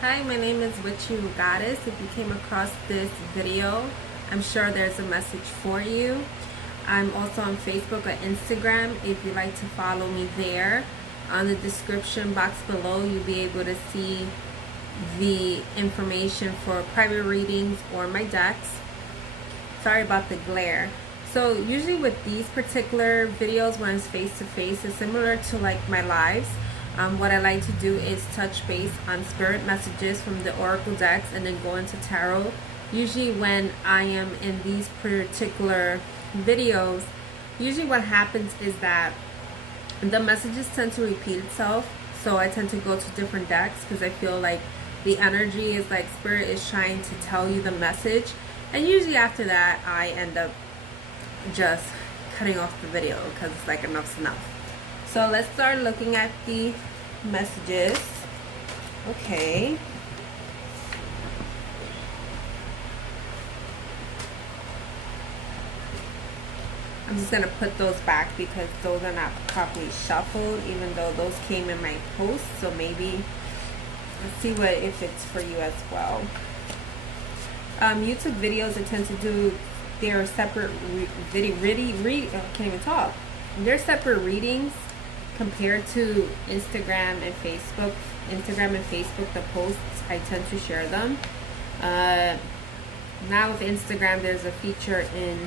Hi, my name is WitcheryGoddess. If you came across this video, I'm sure there's a message for you. I'm also on Facebook or Instagram if you'd like to follow me there. On the description box below, you'll be able to see the information for private readings or my decks. Sorry about the glare. So usually with these particular videos when it's face-to-face, it's similar to like my lives. What I like to do is touch base on spirit messages from the oracle decks and then go into tarot. Usually when I am in these particular videos, usually what happens is that the messages tend to repeat itself. So I tend to go to different decks because I feel like the energy is like spirit is trying to tell you the message. And usually after that, I end up just cutting off the video because it's like enough's enough. So let's start looking at the messages. Okay. I'm just going to put those back because those are not properly shuffled, even though those came in my post. So maybe, let's see what if it's for you as well. YouTube videos, I tend to do their separate I can't even talk. They're separate readings compared to Instagram and Facebook. Instagram and Facebook, the posts, I tend to share them. Now with Instagram, there's a feature in,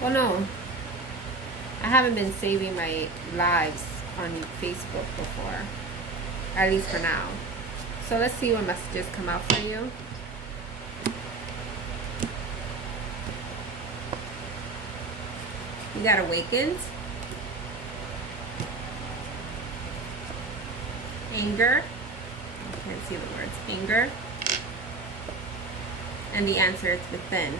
well, no, I haven't been saving my lives on Facebook before, at least for now. So let's see what messages come out for you. You got awakened, anger, I can't see the words, anger, and the answer is within.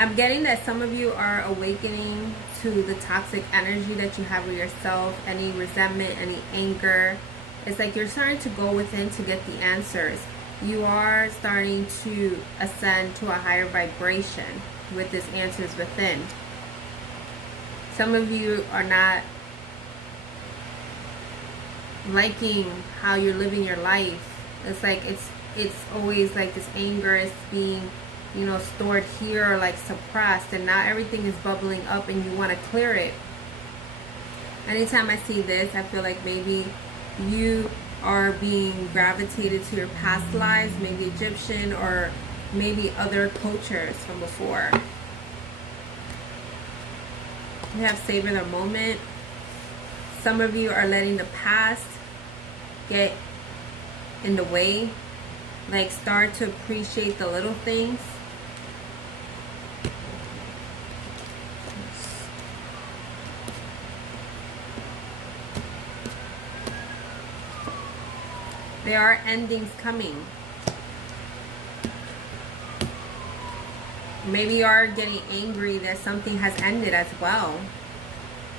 I'm getting that some of you are awakening to the toxic energy that you have with yourself, any resentment, any anger. It's like you're starting to go within to get the answers. You are starting to ascend to a higher vibration with this answers within. Some of you are not liking how you're living your life. It's like it's always like this anger is being, you know, stored here or like suppressed, and now everything is bubbling up and you want to clear it. Anytime I see this, I feel like maybe you are being gravitated to your past lives, maybe Egyptian or maybe other cultures from before. We have savor the moment. Some of you are letting the past get in the way. Like start to appreciate the little things. There are endings coming. Maybe you are getting angry that something has ended as well.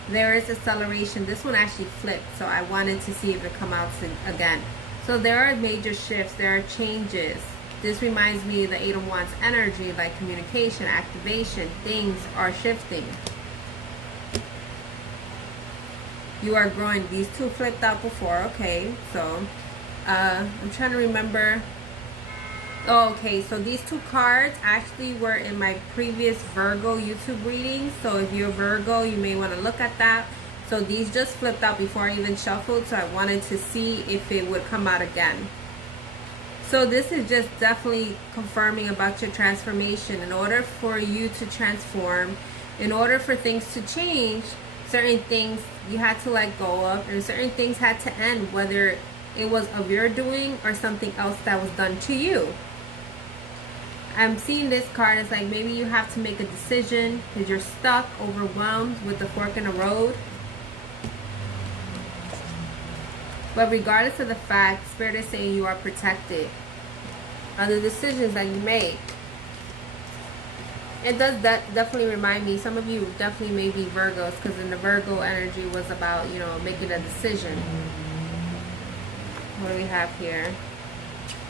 There is acceleration. This one actually flipped, so I wanted to see if it come out again. So there are major shifts. There are changes. This reminds me of the Eight of Wands energy, like communication, activation. Things are shifting. You are growing. These two flipped out before. Okay, so I'm trying to remember. Oh, okay, so these two cards actually were in my previous Virgo YouTube reading. So if you're Virgo, you may want to look at that. So these just flipped out before I even shuffled, so I wanted to see if it would come out again. So this is just definitely confirming about your transformation. In order for you to transform, in order for things to change, certain things you had to let go of, and certain things had to end, whether it was of your doing or something else that was done to you. I'm seeing this card as like maybe you have to make a decision because you're stuck, overwhelmed with the fork in the road. But regardless of the fact, Spirit is saying you are protected on the decisions that you make. It does definitely remind me, some of you definitely may be Virgos, because in the Virgo energy was about, you know, making a decision. What do we have here?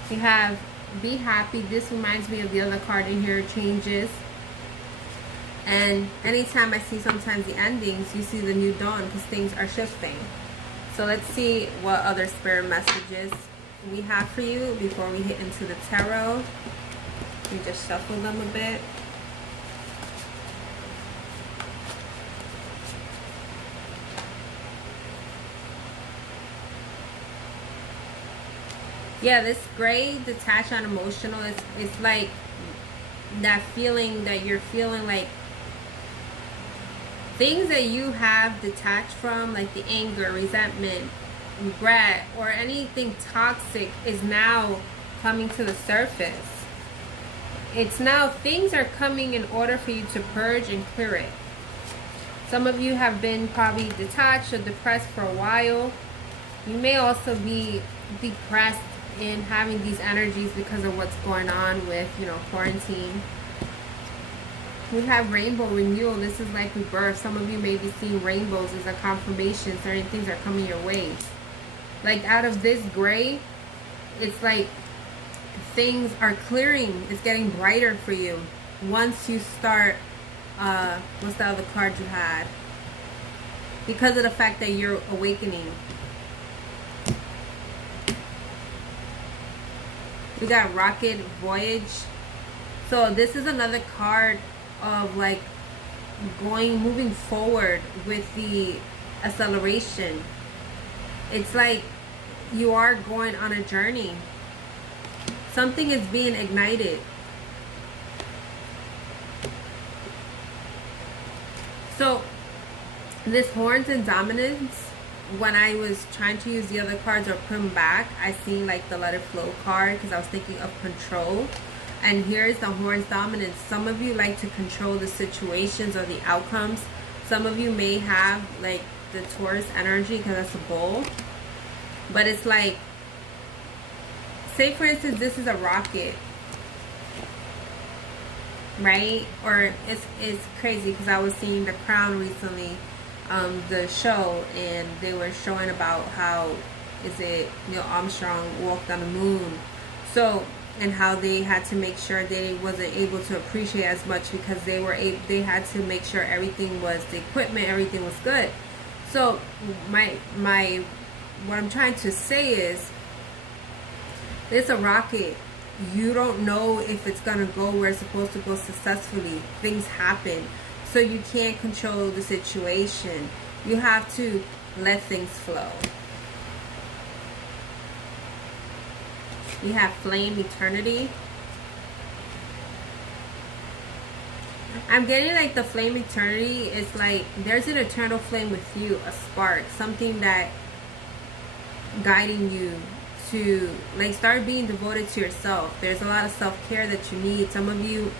We have be happy. This reminds me of the other card in here, changes. And anytime I see sometimes the endings, you see the new dawn because things are shifting. So let's see what other spirit messages we have for you before we hit into the tarot. We just shuffle them a bit. Yeah, this gray, detached and emotional, it's like that feeling that you're feeling like things that you have detached from, like the anger, resentment, regret, or anything toxic is now coming to the surface. It's now, things are coming in order for you to purge and clear it. Some of you have been probably detached or depressed for a while. You may also be depressed in having these energies because of what's going on with, you know, quarantine. We have rainbow renewal. This is like rebirth. Some of you may be seeing rainbows as a confirmation. Certain things are coming your way. Like out of this gray, it's like things are clearing. It's getting brighter for you once you start, what's the other card you had? Because of the fact that you're awakening. We got rocket voyage. So this is another card of like moving forward with the acceleration. It's like you are going on a journey. Something is being ignited. So this horns and dominance, when I was trying to use the other cards or put them back, I seen like the let it flow card because I was thinking of control. And here's the horns dominance. Some of you like to control the situations or the outcomes. Some of you may have like the Taurus energy because that's a bull. But it's like, say for instance, this is a rocket, right? Or it's crazy because I was seeing The Crown recently, the show, and they were showing about how Neil Armstrong walked on the moon. So, and how they had to make sure they wasn't able to appreciate as much because they had to make sure everything was, the equipment, everything was good. So what I'm trying to say is, it's a rocket. You don't know if it's gonna go where it's supposed to go successfully. Things happen. So you can't control the situation. You have to let things flow. You have flame eternity. I'm getting like the flame eternity is like there's an eternal flame with you, a spark, something that guiding you to like start being devoted to yourself. There's a lot of self-care that you need. Some of you,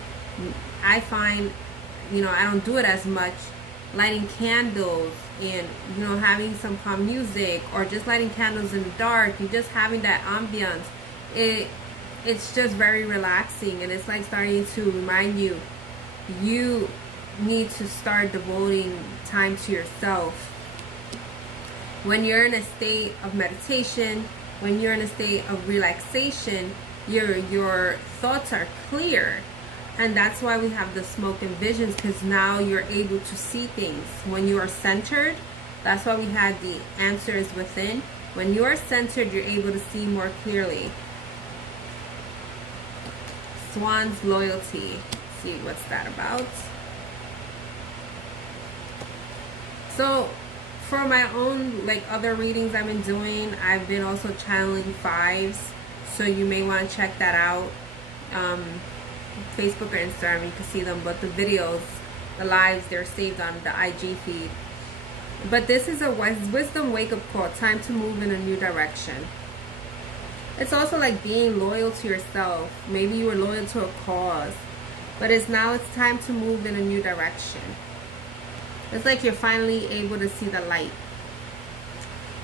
I find, you know, I don't do it as much, lighting candles and, you know, having some calm music or just lighting candles in the dark. You just having that ambiance. It's just very relaxing, and it's like starting to remind you you need to start devoting time to yourself. When you're in a state of meditation, when you're in a state of relaxation, your thoughts are clear. And that's why we have the smoke and visions, because now you're able to see things. When you are centered, that's why we had the answers within. When you are centered, you're able to see more clearly. Swan's loyalty. Let's see what's that about. So for my own like other readings I've been doing, I've been also channeling fives, so you may want to check that out. Facebook or Instagram, you can see them, but the videos, the lives, they're saved on the IG feed. But this is a wisdom wake-up call. Time to move in a new direction. It's also like being loyal to yourself. Maybe you were loyal to a cause, but it's time to move in a new direction. It's like you're finally able to see the light.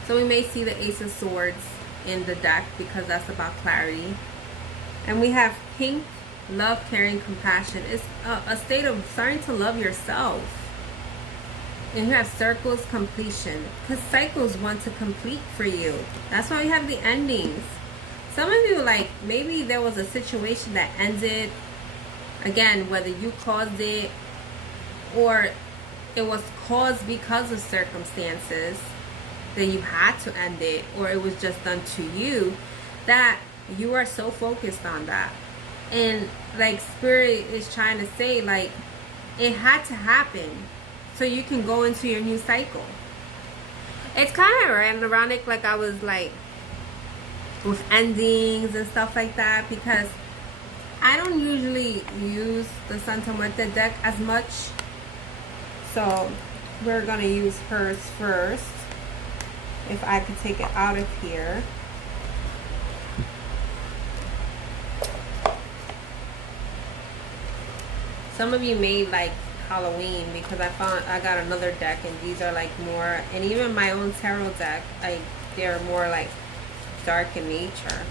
So we may see the Ace of Swords in the deck because that's about clarity. And we have pink, love, caring, compassion. It's a state of starting to love yourself. And you have circles, completion, because cycles want to complete for you. That's why we have the endings. Some of you, like, maybe there was a situation that ended, again, whether you caused it or it was caused because of circumstances that you had to end it, or it was just done to you, that you are so focused on that. And like spirit is trying to say, like, it had to happen so you can go into your new cycle. It's kind of ironic, like I was like with endings and stuff like that, because I don't usually use the Santa Muerte deck as much. So we're going to use hers first. If I could take it out of here. Some of you may like Halloween, because I got another deck, and these are like more, and even my own tarot deck, they're more like dark in nature.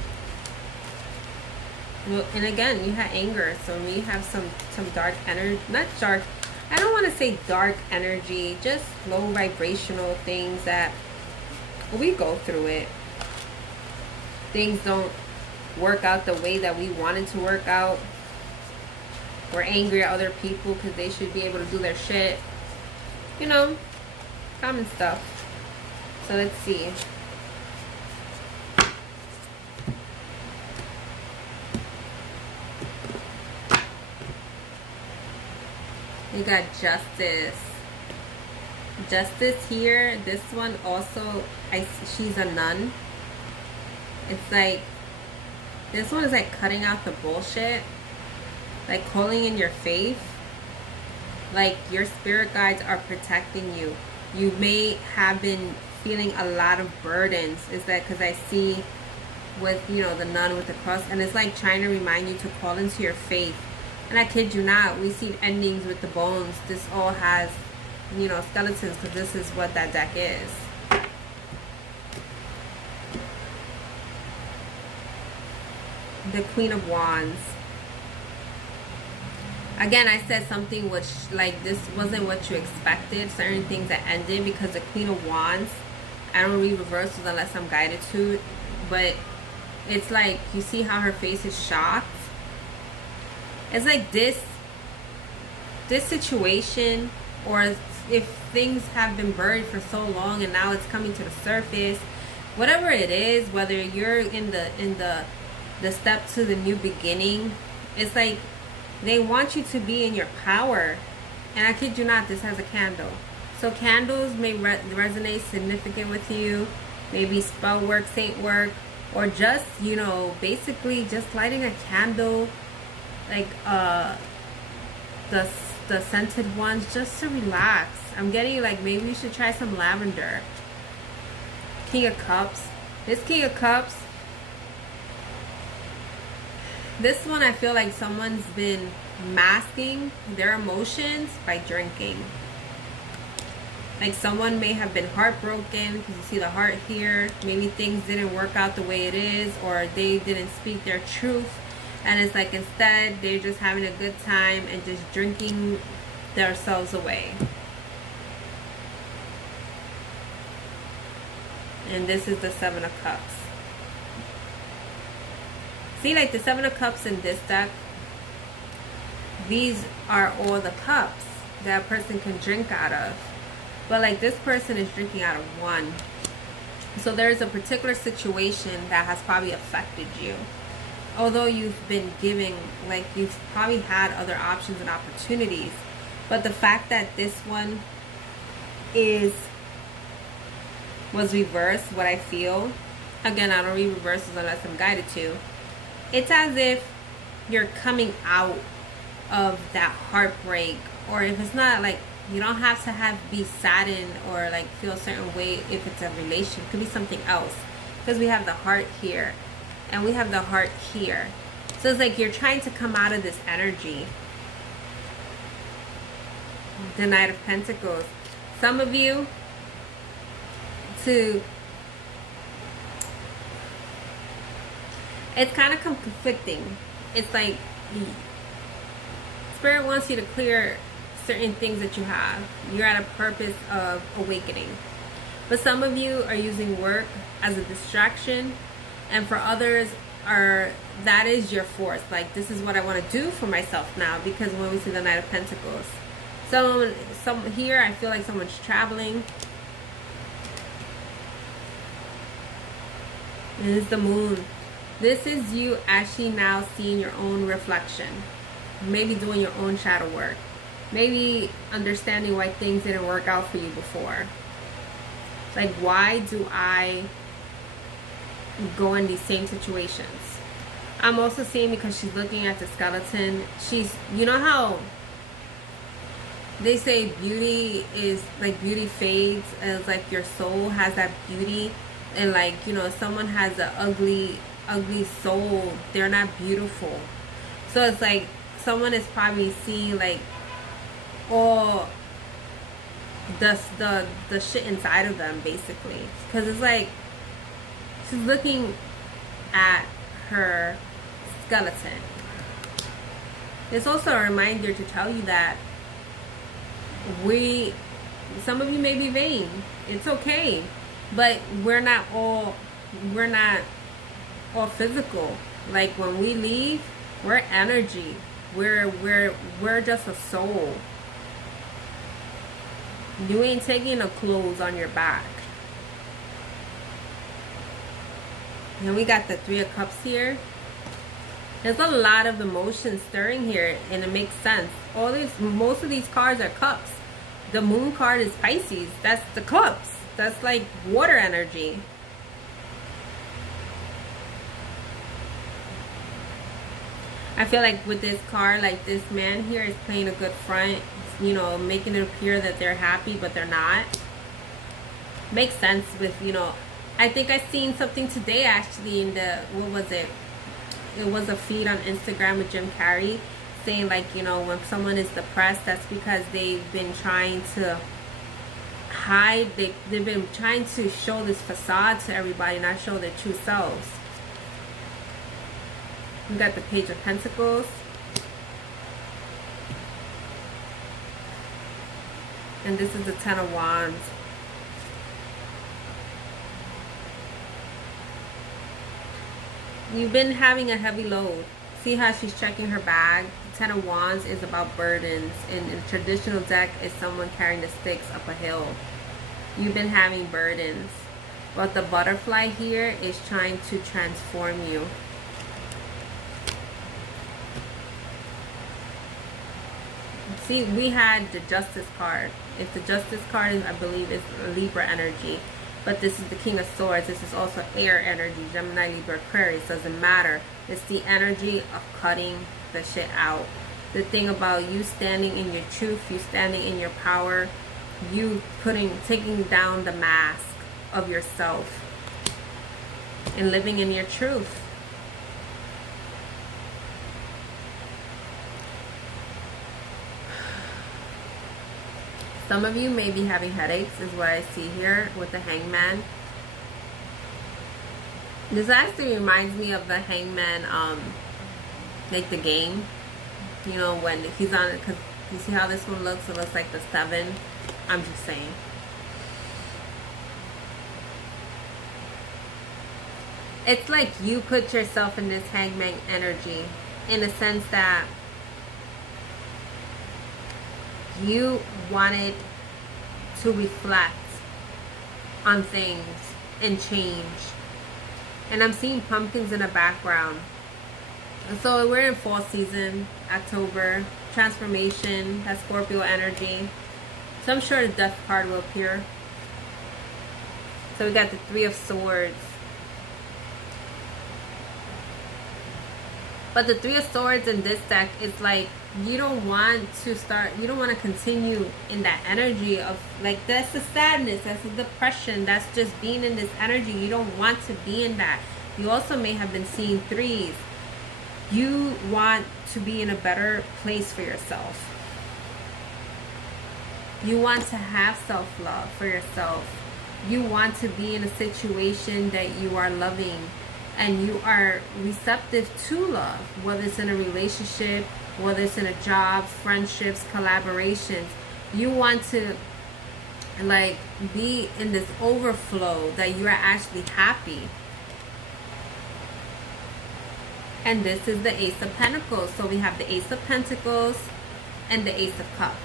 Well, and again, you had anger, so you have some dark energy, not dark, I don't want to say dark energy, just low vibrational things that we go through it. Things don't work out the way that we wanted to work out. We're angry at other people because they should be able to do their shit. You know, common stuff. So let's see. You got Justice. Justice here. This one also, she's a nun. It's like, this one is like cutting out the bullshit. Like calling in your faith. Like your spirit guides are protecting you. You may have been feeling a lot of burdens. Is that because I see with, you know, the nun with the cross, and it's like trying to remind you to call into your faith. And I kid you not, we see endings with the bones. This all has, you know, skeletons, because this is what that deck is. The Queen of Wands. Again, I said something which, like, this wasn't what you expected. Certain things that ended, because the Queen of Wands, I don't read reversals unless I'm guided to. But it's like, you see how her face is shocked? It's like this situation, or if things have been buried for so long and now it's coming to the surface, whatever it is, whether you're in the step to the new beginning, it's like they want you to be in your power. And I kid you not, this has a candle. So candles may resonate significant with you. Maybe spell work, saint work, or just, you know, basically just lighting a candle, like the scented ones, just to relax. I'm getting like, maybe you should try some lavender. King of Cups. This King of Cups, this one, I feel like someone's been masking their emotions by drinking. Like someone may have been heartbroken, because you see the heart here. Maybe things didn't work out the way it is, or they didn't speak their truth. And it's like, instead, they're just having a good time and just drinking themselves away. And this is the Seven of Cups. See, like the Seven of Cups in this deck, these are all the cups that a person can drink out of. But like this person is drinking out of one. So there's a particular situation that has probably affected you. Although you've been giving, like you've probably had other options and opportunities. But the fact that this one was reversed, what I feel, again, I don't read reversals unless I'm guided to. It's as if you're coming out of that heartbreak, or if it's not, like, you don't have to be saddened or like feel a certain way if it's a relation. It could be something else, because we have the heart here and we have the heart here. So it's like you're trying to come out of this energy. The Knight of Pentacles. Some of you, it's kind of conflicting. It's like Spirit wants you to clear certain things that you have. You're at a purpose of awakening. But some of you are using work as a distraction, and for others, that is your force. Like, this is what I want to do for myself now, because when we see the Knight of Pentacles, Some here, I feel like someone's traveling. This is the moon. This is you actually now seeing your own reflection. Maybe doing your own shadow work. Maybe understanding why things didn't work out for you before. Like, why do I go in these same situations? I'm also seeing, because she's looking at the skeleton, she's, you know how they say beauty is like, beauty fades, and it's like your soul has that beauty, and like, you know, someone has an ugly soul, they're not beautiful. So it's like someone is probably seeing like all the shit inside of them, basically, because it's like she's looking at her skeleton. It's also a reminder to tell you that some of you may be vain. It's okay, but we're not all physical. Like, when we leave, we're energy. We're just a soul. You ain't taking the clothes on your back. And we got the Three of Cups here. There's a lot of emotion stirring here, and it makes sense. Most of these cards are cups. The moon card is Pisces. That's the cups. That's like water energy. I feel like with this card, like, this man here is playing a good front, you know, making it appear that they're happy, but they're not. Makes sense with, you know, I think I seen something today actually in the, what was it? It was a feed on Instagram with Jim Carrey saying, like, you know, when someone is depressed, that's because they've been trying to hide, they've been trying to show this facade to everybody, not show their true selves. We got the Page of Pentacles. And this is the Ten of Wands. You've been having a heavy load. See how she's checking her bag? The Ten of Wands is about burdens. In a traditional deck, is someone carrying the sticks up a hill. You've been having burdens. But the butterfly here is trying to transform you. See, we had the Justice card. If the Justice card is, I believe, is Libra energy. But this is the King of Swords. This is also air energy. Gemini, Libra, Aquarius. Doesn't matter. It's the energy of cutting the shit out. The thing about you standing in your truth, you standing in your power, you taking down the mask of yourself and living in your truth. Some of you may be having headaches, is what I see here with the Hangman. This actually reminds me of the Hangman, like the game. You know, when he's on it, because you see how this one looks? It looks like the 7. I'm just saying. It's like you put yourself in this Hangman energy, in a sense that you wanted to reflect on things and change. And I'm seeing pumpkins in the background. And so we're in fall season, October, transformation, that's Scorpio energy. So I'm sure the Death card will appear. So we got the Three of Swords. But the Three of Swords in this deck is like, you don't want to continue in that energy of, like, that's the sadness, that's the depression, that's just being in this energy. You don't want to be in that. You also may have been seeing threes. You want to be in a better place for yourself. You want to have self-love for yourself. You want to be in a situation that you are loving and you are receptive to love, whether it's in a relationship, whether it's in a job, friendships, collaborations. You want to, like, be in this overflow that you are actually happy. And this is the Ace of Pentacles. So we have the Ace of Pentacles and the Ace of Cups.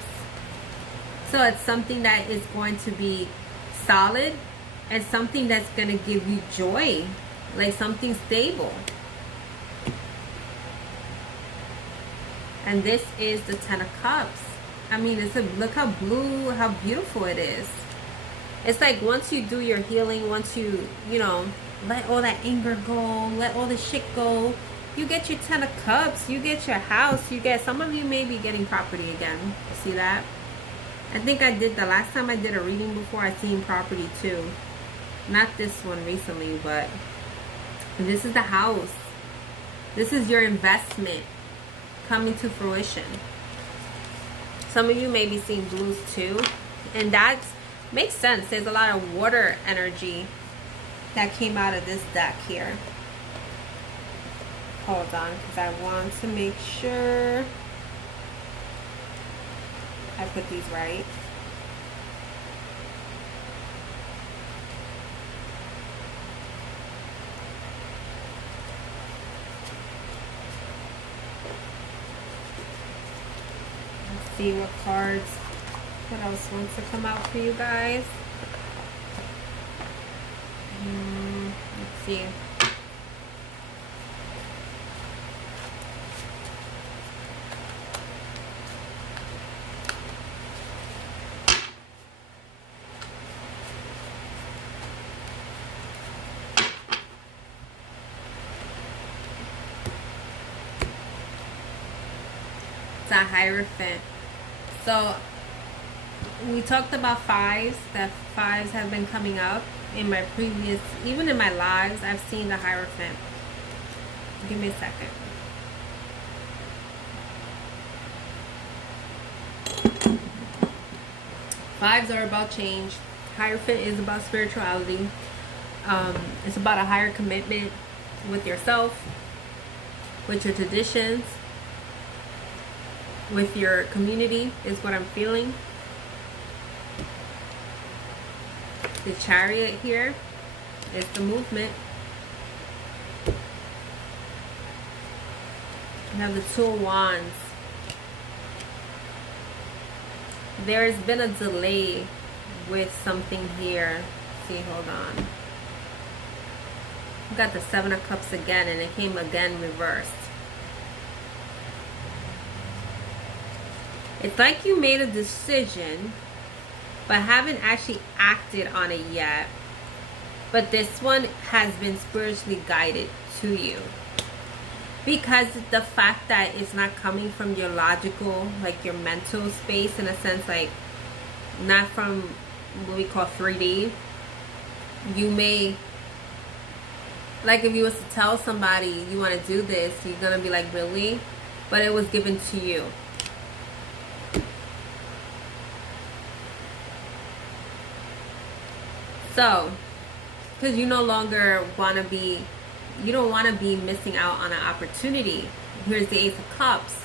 So it's something that is going to be solid and something that's going to give you joy, like something stable. And this is the Ten of Cups. I mean, look how blue, how beautiful it is. It's like once you do your healing, once you know, let all that anger go, let all the shit go, you get your Ten of Cups, you get your house, you get, some of you may be getting property again. See that? I think I did, the last time I did a reading before, I seen property too. Not this one recently, but this is the house. This is your investment coming to fruition. Some of you may be seeing blues too, and that makes sense. There's a lot of water energy that came out of this deck here. Hold on, because I want to make sure I put these right. Let's see what cards, what else wants to come out for you guys. Let's see. A Hierophant. So we talked about fives, that fives have been coming up in my previous, even in my lives, I've seen the Hierophant. Give me a second. Fives are about change. Hierophant is about spirituality. It's about a higher commitment with yourself, with your traditions, with your community, is what I'm feeling. The Chariot here is the movement. You have the Two of Wands. There's been a delay with something here. See, hold on. We got the Seven of Cups again, and it came again reversed. It's like you made a decision, but haven't actually acted on it yet. But this one has been spiritually guided to you. Because the fact that it's not coming from your logical, like your mental space, in a sense, like not from what we call 3D. You may, like if you was to tell somebody you want to do this, you're going to be like, really? But it was given to you. So, because you no longer want to be, you don't want to be missing out on an opportunity. Here's the Ace of Cups.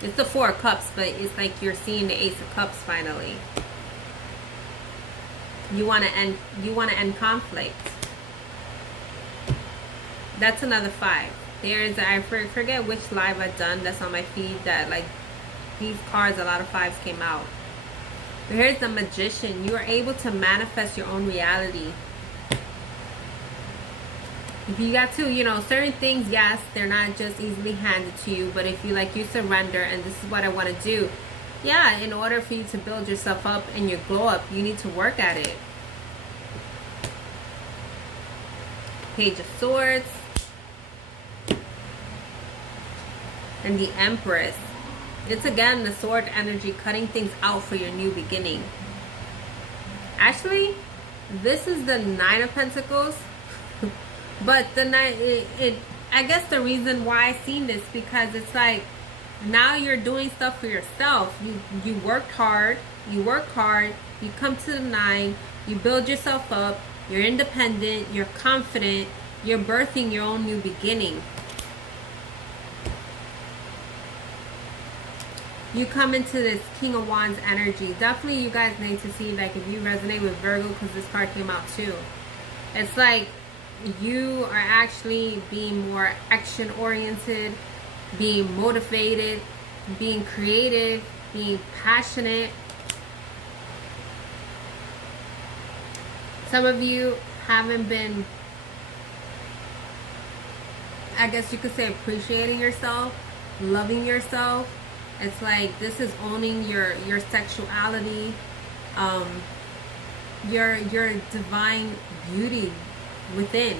It's the Four of Cups, but it's like you're seeing the Ace of Cups finally. You want to end conflict. That's another five. There's, I forget which live I've done that's on my feed that like these cards, a lot of fives came out. But here's the Magician. You are able to manifest your own reality. If you got to, you know, certain things, yes, they're not just easily handed to you. But if you like, you surrender and this is what I want to do. Yeah, in order for you to build yourself up and your glow up, you need to work at it. Page of Swords. And the Empress. It's again the sword energy, cutting things out for your new beginning. Actually, this is the Nine of Pentacles. But the nine, I guess the reason why I seen this, because it's like now you're doing stuff for yourself. You worked hard, you come to the nine, you build yourself up, you're independent, you're confident, you're birthing your own new beginning. You come into this King of Wands energy. Definitely you guys need to see, like, if you resonate with Virgo, because this card came out too. It's like you are actually being more action oriented, being motivated, being creative, being passionate. Some of you haven't been, I guess you could say, appreciating yourself, loving yourself. It's like this is owning your sexuality, your divine beauty within.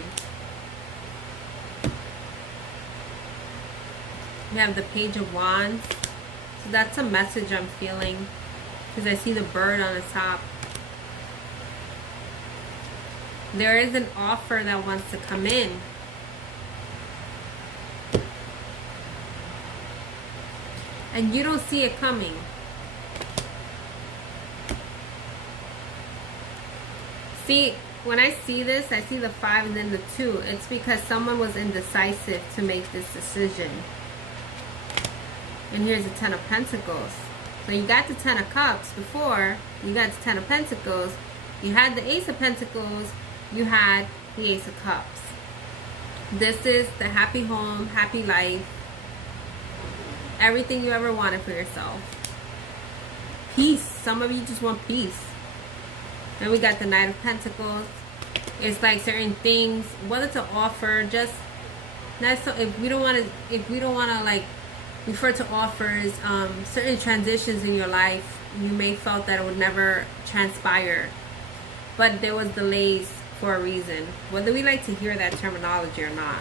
We have the Page of Wands. So that's a message I'm feeling, because I see the bird on the top. There is an offer that wants to come in. And you don't see it coming. See, when I see this, I see the 5 and then the 2. It's because someone was indecisive to make this decision. And here's the 10 of Pentacles. So you got the 10 of Cups before. You got the 10 of Pentacles. You had the Ace of Pentacles. You had the Ace of Cups. This is the happy home, happy life. Everything you ever wanted for yourself. Peace. Some of you just want peace. Then we got the Knight of Pentacles. It's like certain things, whether to offer, just not so. If we don't want to like refer to offers, certain transitions in your life, you may felt that it would never transpire, but there was delays for a reason, whether we like to hear that terminology or not.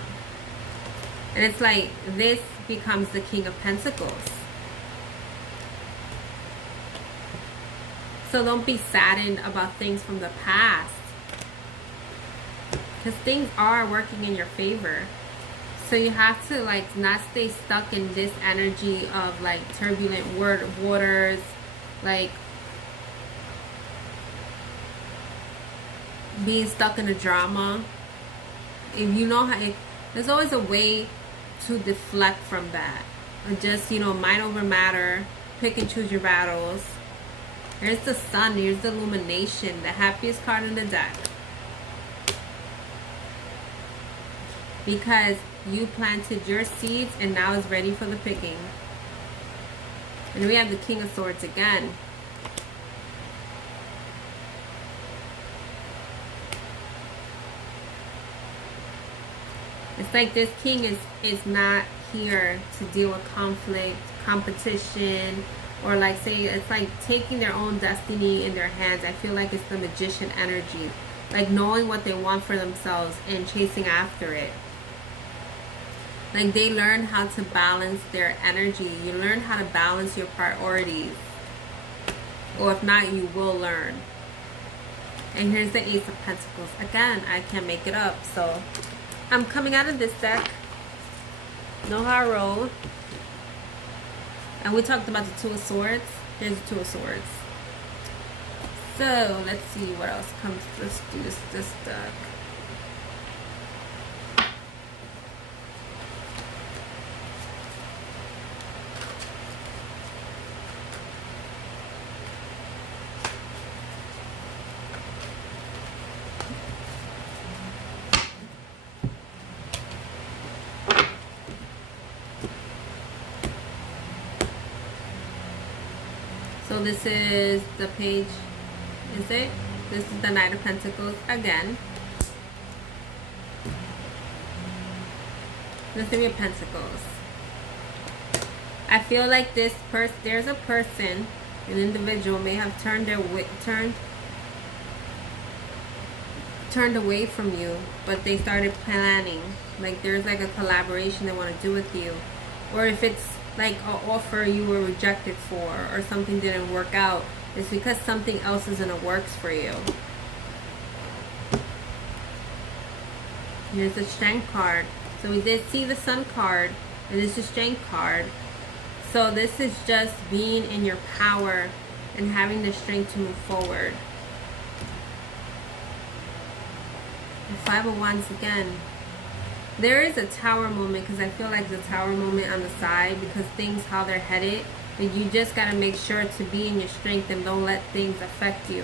And it's like this becomes the King of Pentacles. So don't be saddened about things from the past, because things are working in your favor. So you have to like not stay stuck in this energy of like turbulent waters, like being stuck in a drama. If you know how, there's always a way to deflect from that. Or just, you know, mind over matter, pick and choose your battles. Here's the Sun, here's the illumination, the happiest card in the deck. Because you planted your seeds and now it's ready for the picking. And we have the King of Swords again. It's like this king is not here to deal with conflict, competition, or like say it's like taking their own destiny in their hands. I feel like it's the magician energy, like knowing what they want for themselves and chasing after it. Like they learn how to balance their energy. You learn how to balance your priorities, or if not, you will learn. And here's the Ace of Pentacles again. I can't make it up, so I'm coming out of this deck. Know how I roll. And we talked about the Two of Swords. Here's the Two of Swords. So let's see what else comes. Let's do this deck. So this is the page, is it? This is the Knight of Pentacles again. The Three of Pentacles. I feel like this person, there's a person, an individual may have turned away from you, but they started planning. Like there's like a collaboration they want to do with you. Or if it's like an offer you were rejected for, or something didn't work out, it's because something else is in the works for you. Here's the Strength card. So we did see the Sun card, and this is the Strength card. So this is just being in your power and having the strength to move forward. The Five of Wands again. There is a Tower moment, because I feel like the Tower moment on the side, because things, how they're headed, that you just got to make sure to be in your strength and don't let things affect you.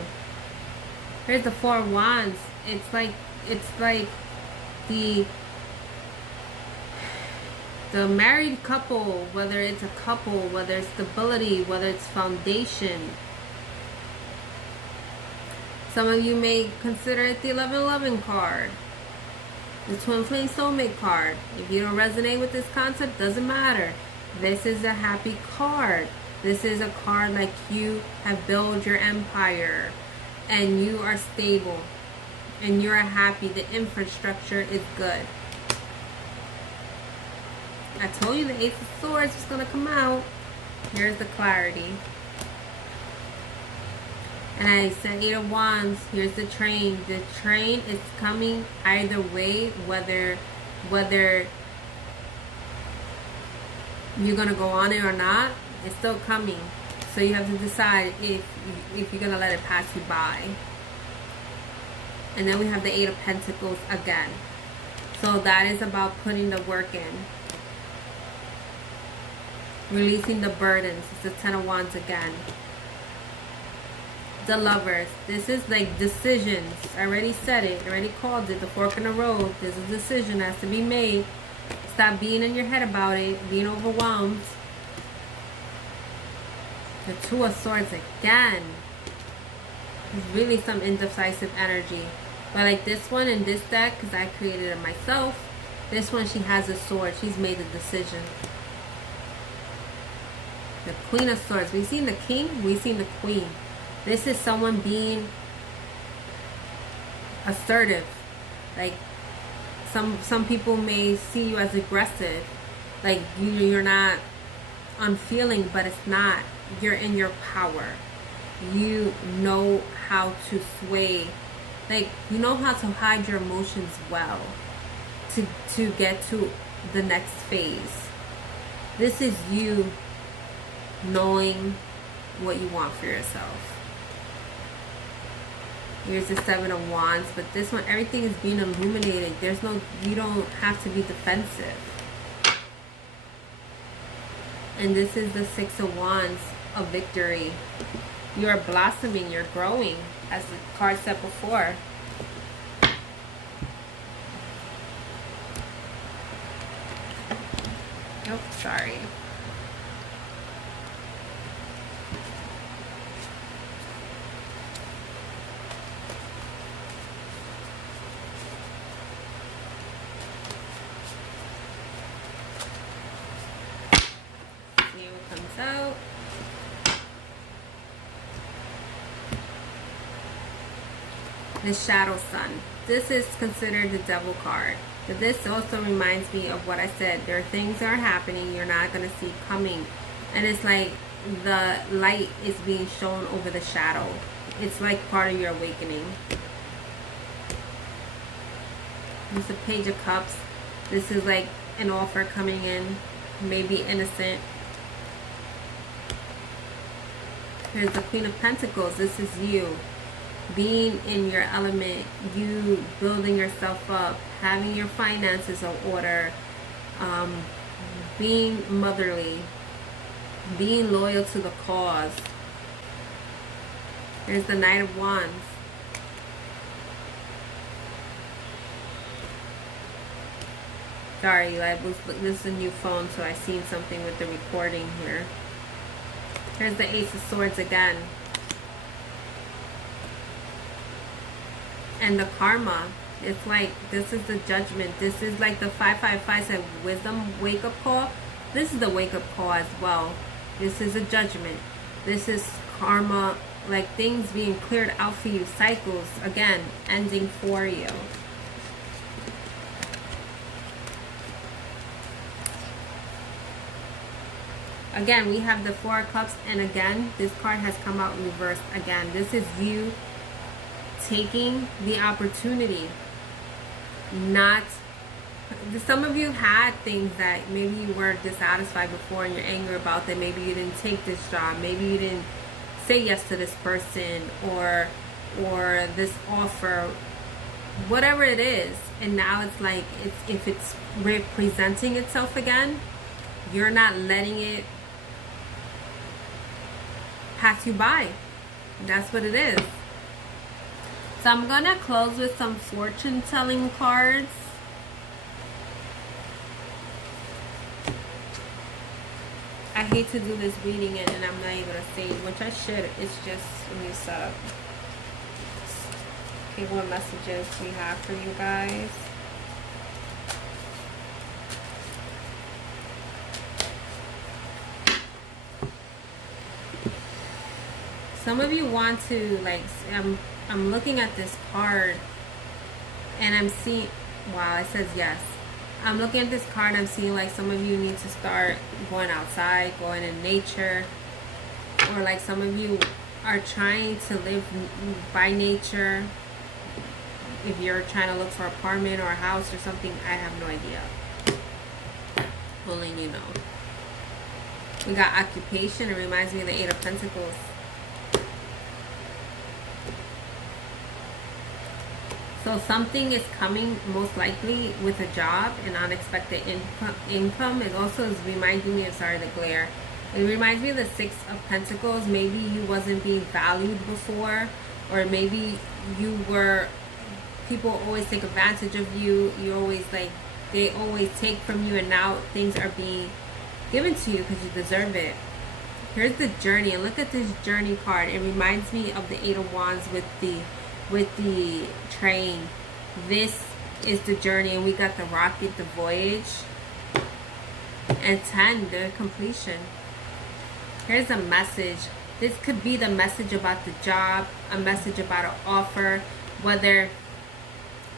Here's the Four of Wands. It's like the The married couple, whether it's a couple, whether it's stability, whether it's foundation. Some of you may consider it the 1111 card. The twin flame soulmate card. If you don't resonate with this concept, doesn't matter. This is a happy card. This is a card like you have built your empire and you are stable and you're happy. The infrastructure is good. I told you the Ace of Swords was going to come out. Here's the clarity. And I said 8 of Wands. Here's the train. The train is coming either way, whether you're going to go on it or not. It's still coming. So you have to decide if you're going to let it pass you by. And then we have the 8 of Pentacles again. So that is about putting the work in. Releasing the burdens. It's the 10 of Wands again. The Lovers. This is like decisions. I already said it. I already called it. The fork in the road. There's a decision that has to be made. Stop being in your head about it. Being overwhelmed. The 2 of Swords again. There's really some indecisive energy. But like this one in this deck, because I created it myself. This one, she has a sword. She's made a decision. The Queen of Swords. We've seen the King. We've seen the Queen. This is someone being assertive. Like some people may see you as aggressive. Like you're not unfeeling, but it's not. You're in your power. You know how to sway. Like you know how to hide your emotions well to get to the next phase. This is you knowing what you want for yourself. Here's the 7 of Wands, but this one, everything is being illuminated. There's no, you don't have to be defensive. And this is the 6 of Wands of victory. You are blossoming, you're growing, as the card said before. Oh, sorry. See what comes out. The Shadow Sun. This is considered the Devil card. But this also reminds me of what I said. There are things that are happening you're not going to see coming. And it's like the light is being shown over the shadow. It's like part of your awakening. This is a Page of Cups. This is like an offer coming in. Maybe innocent. Here's the Queen of Pentacles. This is you. Being in your element, you building yourself up, having your finances in order, being motherly, being loyal to the cause. Here's the Knight of Wands. Sorry, this is a new phone, so I seen something with the recording here. Here's the Ace of Swords again. And the Karma. It's like, this is the judgment. This is like the 555 said, wisdom wake up call. This is the wake up call as well. This is a judgment. This is karma, like things being cleared out for you. Cycles, again, ending for you. Again, we have the 4 of Cups, and again, this card has come out reversed again. This is you taking the opportunity. Not, some of you had things that maybe you weren't dissatisfied before and you're angry about that. Maybe you didn't take this job. Maybe you didn't say yes to this person or this offer. Whatever it is. And now it's like, if it's representing itself again, you're not letting it pass you by. That's what it is. So I'm going to close with some fortune telling cards. me to do this reading and I'm not able to say, which I should. It's just a new setup. Okay, what messages we have for you guys? Some of you want to, like, I'm looking at this card and I'm seeing, wow, it says yes. I'm looking at this card and I'm seeing like some of you need to start going outside, going in nature, or like some of you are trying to live by nature. If you're trying to look for an apartment or a house or something, I have no idea. Only you know. We got occupation. It reminds me of the Eight of Pentacles. So something is coming, most likely with a job and unexpected income. It also is reminding me of, sorry, the glare. It reminds me of the Six of Pentacles. Maybe you wasn't being valued before, or maybe you were, people always take advantage of you. You always like, they always take from you, and now things are being given to you because you deserve it. Here's the journey, and look at this journey card. It reminds me of the Eight of Wands with the train. This is the journey, and we got the rocket, the voyage, and 10, the completion. Here's a message. This could be the message about the job, a message about an offer, whether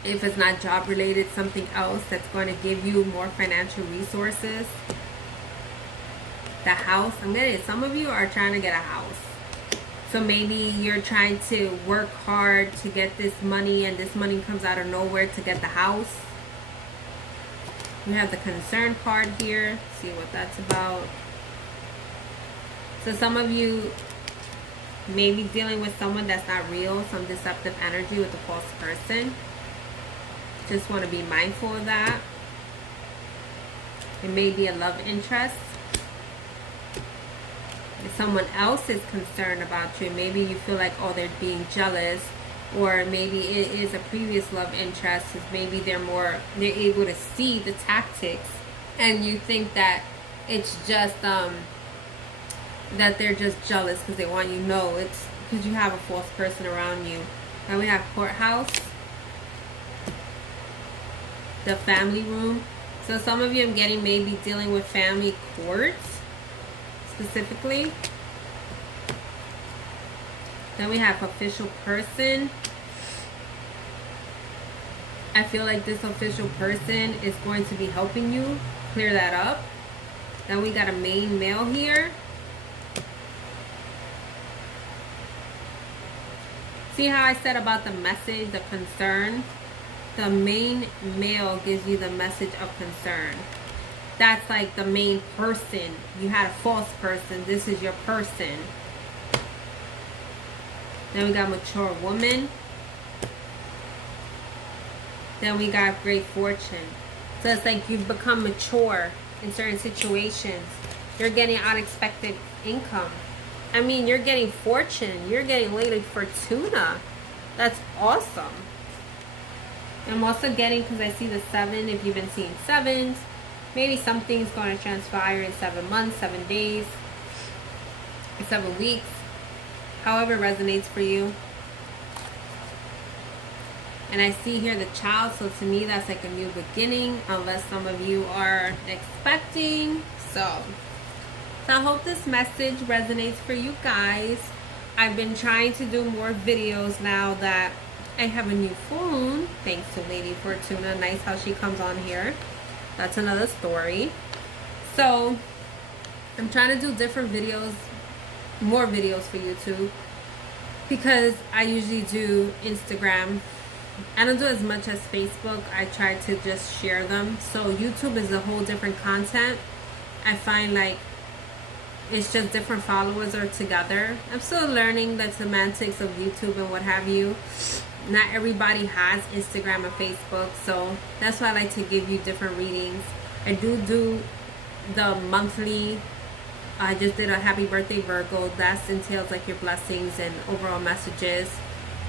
if it's not job related, something else that's going to give you more financial resources. The house, I'm getting, some of you are trying to get a house. So maybe you're trying to work hard to get this money, and this money comes out of nowhere to get the house. We have the concern card here. See what that's about. So some of you may be dealing with someone that's not real, some deceptive energy with a false person. Just want to be mindful of that. It may be a love interest. If someone else is concerned about you, maybe you feel like, oh, they're being jealous, or maybe it is a previous love interest, because maybe they're able to see the tactics, and you think that it's just that they're just jealous because they want you. No, it's because you have a false person around you. And we have courthouse, the family room. So some of you, I'm getting, maybe dealing with family courts specifically. Then we have official person. I feel like this official person is going to be helping you clear that up. Then we got a main male here. See how I said about the message, the concern? The main male gives you the message of concern. That's like the main person. You had a false person. This is your person. Then we got mature woman. Then we got great fortune. So it's like you've become mature in certain situations. You're getting unexpected income. I mean, you're getting fortune. You're getting Lady Fortuna. That's awesome. I'm also getting, because I see the 7, if you've been seeing 7s, maybe something's going to transpire in 7 months, 7 days, 7 weeks. However it resonates for you. And I see here the child, so to me that's like a new beginning, unless some of you are expecting. So I hope this message resonates for you guys. I've been trying to do more videos now that I have a new phone, thanks to Lady Fortuna. Nice how she comes on here. That's another story. So I'm trying to do different videos, more videos for YouTube, because I usually do Instagram. I don't do as much as Facebook. I try to just share them. So YouTube is a whole different content. I find like it's just different followers are together. I'm still learning the semantics of YouTube and what have you. Not everybody has Instagram or Facebook, so that's why I like to give you different readings. I do the monthly. I just did a happy birthday Virgo. That entails like your blessings and overall messages.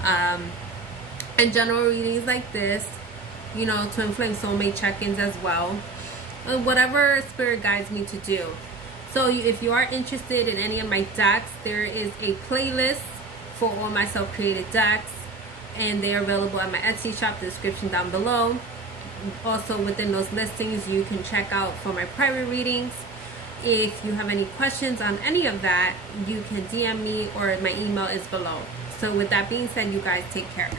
And general readings like this, you know, twin flame soulmate check-ins as well. Whatever spirit guides me to do. So if you are interested in any of my decks, there is a playlist for all my self-created decks, and they're available at my Etsy shop, the description down below. Also within those listings, you can check out for my private readings. If you have any questions on any of that, you can DM me, or my email is below. So with that being said, you guys take care.